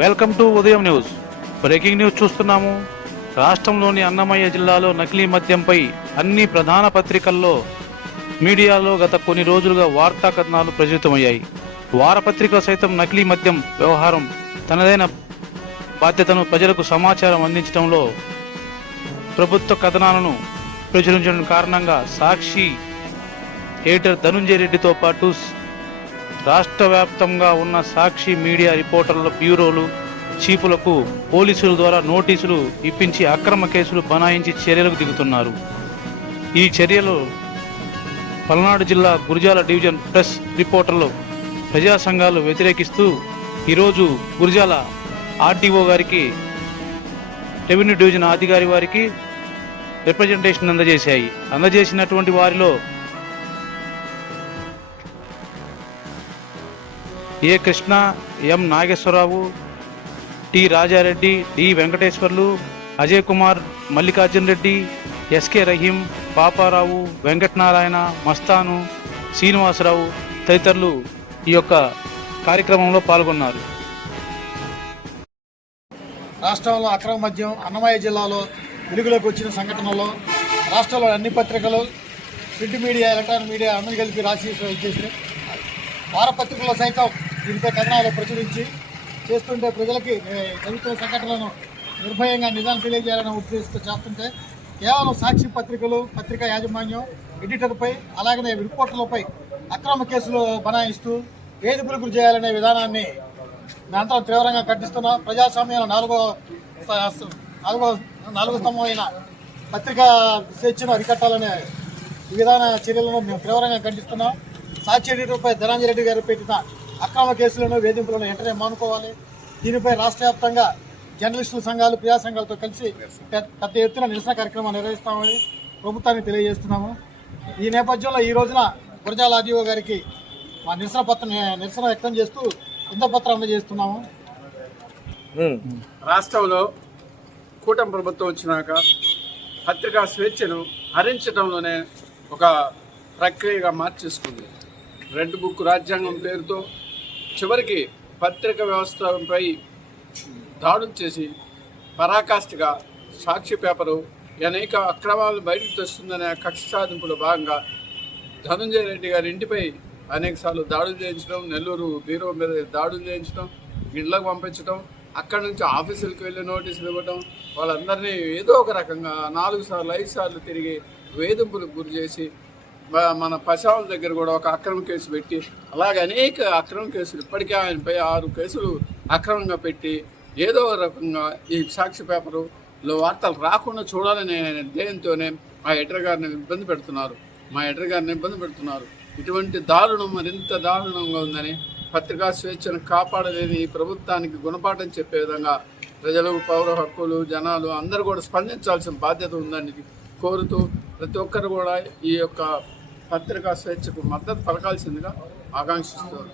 Welcome to ఉదయం news. Breaking news చూస్తున్నాము. రాష్ట్రంలోని అన్నమయ్య జిల్లాలో నకిలీ మద్యంపై అన్ని ప్రధాన పత్రికల్లో, మీడియాలో గత కొన్ని రోజులుగా వార్తా కథనాలు ప్రచురితమయ్యాయి. వారపత్రిక సైతం నకిలీ మద్యం వ్యవహారం తనదైన బాధ్యతను ప్రజలకు సమాచారం అందించడంలో ప్రభుత్వ కథనాలను ప్రచురించడం కారణంగా సాక్షి ఎడిటర్ ధనుంజయ రెడ్డితో పాటు రాష్ట్ర వ్యాప్తంగా ఉన్న సాక్షి మీడియా రిపోర్టర్ల బ్యూరోలు చీఫులకు పోలీసుల ద్వారా నోటీసులు ఇప్పించి అక్రమ కేసులు బనాయించి చర్యలకు దిగుతున్నారు. ఈ చర్యలు పల్నాడు జిల్లా గురజాల డివిజన్ ప్రెస్ రిపోర్టర్లు ప్రజా సంఘాలు వ్యతిరేకిస్తూ ఈరోజు గురజాల ఆర్టీఓ గారికి, రెవెన్యూ డివిజన్ అధికారి వారికి రిప్రజెంటేషన్ అందజేశాయి. అందజేసినటువంటి వారిలో A Krishna, M Nageswara Rao, T Raja Reddy, D Venkateswarlu, Ajay Kumar, Mallikarjun Reddy, SK Rahim, Paparao, Venkatanarayana, Mastan, Srinivasa Rao తదితరులు ఈ యొక్క కార్యక్రమంలో పాల్గొన్నారు. రాష్ట్రంలో అక్రమ మద్యం అన్నమయ్య జిల్లాలో వెలుగులోకి వచ్చిన సంఘటనలో రాష్ట్రంలో అన్ని పత్రికలు, ప్రింట్ మీడియా, ఎలక్ట్రానిక్ మీడియా అందరూ కలిపి రాసి చేసి వారపత్రికల్లో సైతం దీనిపై కథనాలు ప్రచురించి చేస్తుంటే ప్రజలకి జరుగుతున్న సంఘటనలను నిర్భయంగా నిజాన్ని తెలియజేయాలని ఉద్దేశంతో చేస్తుంటే కేవలం సాక్షి పత్రికలు, పత్రికా యాజమాన్యం, ఎడిటర్పై అలాగనే రిపోర్టర్లపై అక్రమ కేసులు బనాయిస్తూ వేధింపులకు గురి చేయాలనే విధానాన్ని మేమంతా తీవ్రంగా ఖండిస్తున్నాం. ప్రజాస్వామ్యంలో నాలుగో స్తంభం అయిన పత్రికా స్వేచ్ఛను అరికట్టాలనే ఈ విధాన చర్యలను మేము తీవ్రంగా ఖండిస్తున్నాం. సాక్షి ఎడిటర్పై ధనంజయ రెడ్డి గారు పెట్టిన అక్రమ కేసులను, వేధింపులను వెంటనే మానుకోవాలి. దీనిపై రాష్ట్ర వ్యాప్తంగా జర్నలిస్టుల సంఘాలు, ప్రజా సంఘాలతో కలిసి పెద్ద ఎత్తున నిరసన కార్యక్రమం నిర్వహిస్తామని ప్రభుత్వానికి తెలియజేస్తున్నాము. ఈ నేపథ్యంలో ఈ రోజున గురజాల ఆర్టీఓ గారికి మా నిరసన వ్యక్తం చేస్తూ వినతిపత్రం అందజేస్తున్నాము. రాష్ట్రంలో కూటమి ప్రభుత్వం వచ్చినాక పత్రికా స్వేచ్ఛను హరించడంలోనే ఒక ప్రక్రియగా మార్చేసుకుంది. రెడ్ బుక్ రాజ్యాంగం పేరుతో చివరికి పత్రిక వ్యవస్థపై దాడులు చేసి పరాకాష్ఠగా సాక్షి పేపరు అనేక అక్రమాలు బయటకు తెస్తుందనే కక్ష సాధింపులో భాగంగా ధనుంజయ రెడ్డి గారి ఇంటిపై అనేకసార్లు దాడులు చేయించడం, నెల్లూరు బీరో మీద దాడులు చేయించడం, ఇళ్లకు పంపించడం, అక్కడి నుంచి ఆఫీసులకు వెళ్ళి నోటీసులు ఇవ్వడం, వాళ్ళందరినీ ఏదో ఒక రకంగా 4 సార్లు 5 సార్లు తిరిగి వేధింపులకు గురి చేసి మన పశాల దగ్గర కూడా ఒక అక్రమ కేసు పెట్టి, అలాగే అనేక అక్రమ కేసులు ఇప్పటికే ఆయనపై 6 కేసులు అక్రమంగా పెట్టి ఏదో రకంగా ఈ సాక్షి పేపరులో వార్తలు రాకుండా చూడాలనే ధ్యేయంతోనే మా ఎడిటర్ గారిని ఇబ్బంది పెడుతున్నారు. ఇటువంటి దారుణం మరింత దారుణంగా ఉందని, పత్రికా స్వేచ్ఛను కాపాడలేని ఈ ప్రభుత్వానికి గుణపాఠం చెప్పే విధంగా ప్రజలు, పౌర హక్కులు, జనాలు అందరూ కూడా స్పందించాల్సిన బాధ్యత ఉందని కోరుతూ ప్రతి ఒక్కరు కూడా ఈ యొక్క పత్రికా స్వేచ్ఛకు మద్దతు పలకాల్సిందిగా ఆకాంక్షిస్తున్నారు.